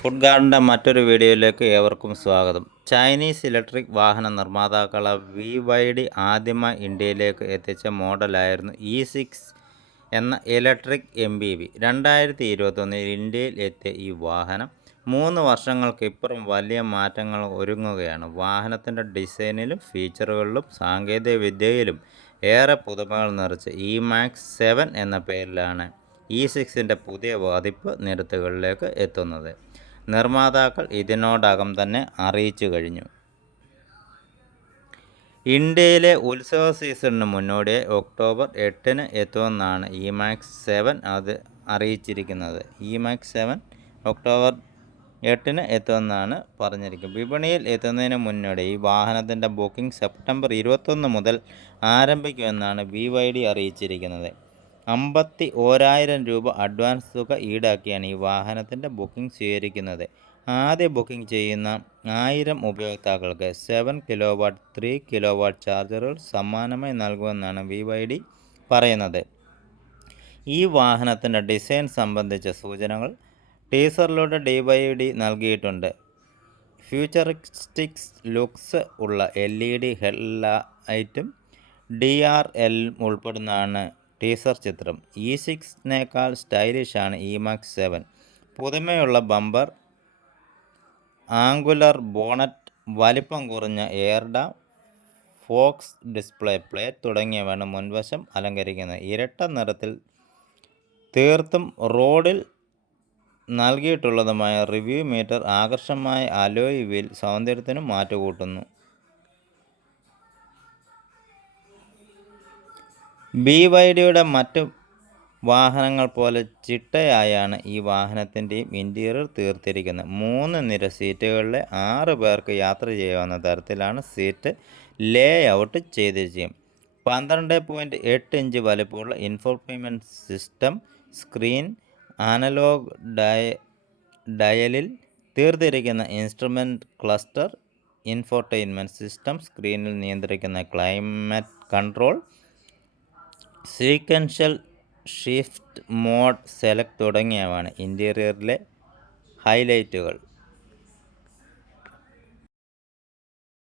Food ഗാർഡിന്റെ മറ്റൊരു വീഡിയോയിലേക്ക് ഏവർക്കും സ്വാഗതം. ചൈനീസ് ഇലക്ട്രിക് വാഹന നിർമ്മാതാക്കളെ വി വൈ ഡി ആദ്യമായി ഇന്ത്യയിലേക്ക് എത്തിച്ച മോഡലായിരുന്നു ഇ സിക്സ് എന്ന ഇലക്ട്രിക് എം ബി വി രണ്ടായിരത്തി ഇരുപത്തൊന്നിൽ ഇന്ത്യയിൽ എത്തിയ ഈ വാഹനം മൂന്ന് വർഷങ്ങൾക്കിപ്പുറം വലിയ മാറ്റങ്ങൾ ഒരുങ്ങുകയാണ്. വാഹനത്തിന്റെ ഡിസൈനിലും ഫീച്ചറുകളിലും സാങ്കേതിക വിദ്യയിലും ഏറെ പുതുമകൾ നിറച്ച് ഇ മാക്സ് സെവൻ എന്ന പേരിലാണ് ഇ സിക്സിന്റെ പുതിയ പതിപ്പ് നിരത്തുകളിലേക്ക് എത്തുന്നത്. നിർമ്മാതാക്കൾ ഇതിനോടകം തന്നെ അറിയിച്ചു കഴിഞ്ഞു. ഇന്ത്യയിലെ ഉത്സവ സീസണിന് മുന്നോടി ഒക്ടോബർ എട്ടിന് എത്തുമെന്നാണ് ഇ മാക്സ് സെവൻ അത് അറിയിച്ചിരിക്കുന്നത്. ഇ മാക്സ് സെവൻ ഒക്ടോബർ എട്ടിന് എത്തുമെന്നാണ് പറഞ്ഞിരിക്കുന്നത്. വിപണിയിൽ എത്തുന്നതിന് മുന്നോടി ഈ വാഹനത്തിന്റെ ബുക്കിംഗ് സെപ്റ്റംബർ ഇരുപത്തൊന്ന് മുതൽ ആരംഭിക്കുമെന്നാണ് ബി വൈ ഡി അറിയിച്ചിരിക്കുന്നത്. അമ്പത്തി ഓരായിരം രൂപ അഡ്വാൻസ് തുക ഈടാക്കിയാണ് ഈ വാഹനത്തിന്റെ ബുക്കിംഗ് സ്വീകരിക്കുന്നത്. ആദ്യ ബുക്കിംഗ് ചെയ്യുന്ന ആയിരം ഉപയോക്താക്കൾക്ക് seven kilo watt three kilo watt ചാർജറുകൾ സമ്മാനമായി നൽകുമെന്നാണ് വി വൈ ഡി പറയുന്നത്. ഈ വാഹനത്തിന്റെ ഡിസൈൻ സംബന്ധിച്ച സൂചനകൾ ടീസറിലൂടെ ഡി വൈ ഡി നൽകിയിട്ടുണ്ട്. ഫ്യൂച്ചറിസ്റ്റിക്സ് ലുക്സ് ഉള്ള എൽ ഇ ഡി ഹെഡ്ലൈറ്റും ഡി ആർ എൽ ഉൾപ്പെടുന്നതാണ് ടീസർ ചിത്രം. ഇ സിക്സിനേക്കാൾ സ്റ്റൈലിഷാണ് ഇ മാക്സ് സെവൻ പുതുമയുള്ള ബമ്പർ ആംഗുലർ ബോണറ്റ് വലിപ്പം കുറഞ്ഞ എയർഡ ഫോക്സ് ഡിസ്പ്ലേ പ്ലേറ്റ് തുടങ്ങിയവയാണ് മുൻവശം അലങ്കരിക്കുന്നത്. ഇരട്ട നിറത്തിൽ തീർത്തും റോഡിൽ നൽകിയിട്ടുള്ളതുമായ റിവ്യൂ മീറ്റർ ആകർഷമായ അലോയ് വീൽ സൗന്ദര്യത്തിനും മാറ്റുകൂട്ടുന്നു. ബി വൈ ഡിയുടെ മറ്റ് വാഹനങ്ങൾ പോലെ ചിട്ടയായാണ് ഈ വാഹനത്തിന്റെയും ഇന്റീരിയർ തീർത്തിരിക്കുന്നത്. മൂന്ന് നിര സീറ്റുകളിലെ ആറ് പേർക്ക് യാത്ര ചെയ്യാവുന്ന തരത്തിലാണ് സീറ്റ് ലേ ഔട്ട് ചെയ്തിരിക്കും പന്ത്രണ്ട് പോയിന്റ് എട്ട് ഇഞ്ച് വലുപ്പമുള്ള ഇൻഫോർട്ടൈൻമെന്റ് സിസ്റ്റം സ്ക്രീൻ അനലോഗ് ഡയ ഡയലിൽ തീർത്തിരിക്കുന്ന ഇൻസ്ട്രുമെന്റ് ക്ലസ്റ്റർ ഇൻഫോർട്ടൈൻമെന്റ് സിസ്റ്റം സ്ക്രീനിൽ നിയന്ത്രിക്കുന്ന climate control sequential shift mode select തുടങ്ങിയവയാണ് ഇന്റീരിയറിലെ ഹൈലൈറ്റുകൾ.